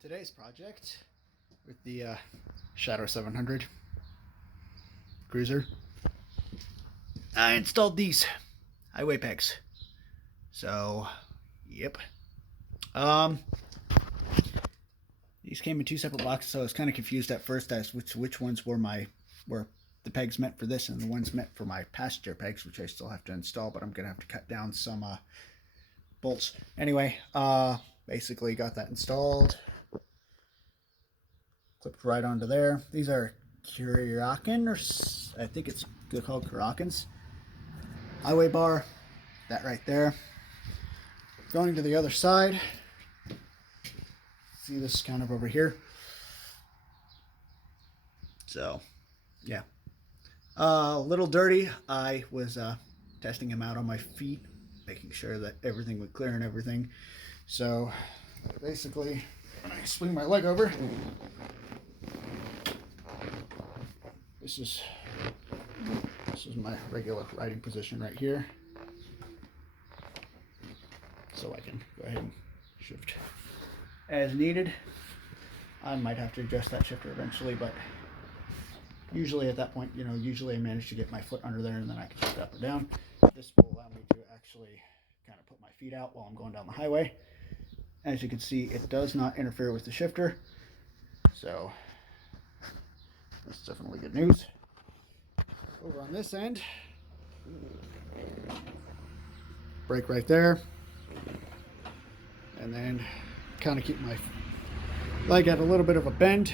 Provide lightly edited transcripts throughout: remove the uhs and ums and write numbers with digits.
Today's project with the Shadow 700 cruiser, I installed these highway pegs. So, yep. These came in two separate boxes, so I was kind of confused at first as which ones were the pegs meant for this and the ones meant for my passenger pegs, which I still have to install, but I'm gonna have to cut down some bolts. Anyway, basically got that installed. Clipped right onto there. These are Kuryakyn, or I think it's called Kuryakyns. Highway bar, that right there. Going to the other side. See this kind of over here. So, yeah. A little dirty. I was testing him out on my feet, making sure that everything would clear and everything. So, basically, when I swing my leg over, this is my regular riding position right here. So I can go ahead and shift as needed. I might have to adjust that shifter eventually, but usually at that point, usually I manage to get my foot under there and then I can shift up or down. This will allow me to actually kind of put my feet out while I'm going down the highway. As you can see, it does not interfere with the shifter. So that's definitely good news. Over on this end, brake right there, and then kind of keep my leg at a little bit of a bend,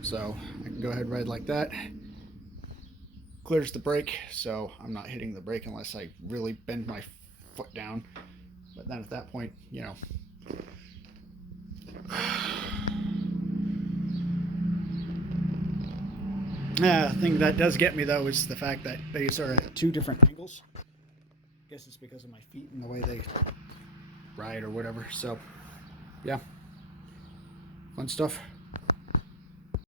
so I can go ahead and ride like that. Clears the brake, so I'm not hitting the brake unless I really bend my foot down, but then at that point, the thing that does get me though is the fact that these are at two different angles. I guess it's because of my feet and the way they ride or whatever. So, yeah, fun stuff.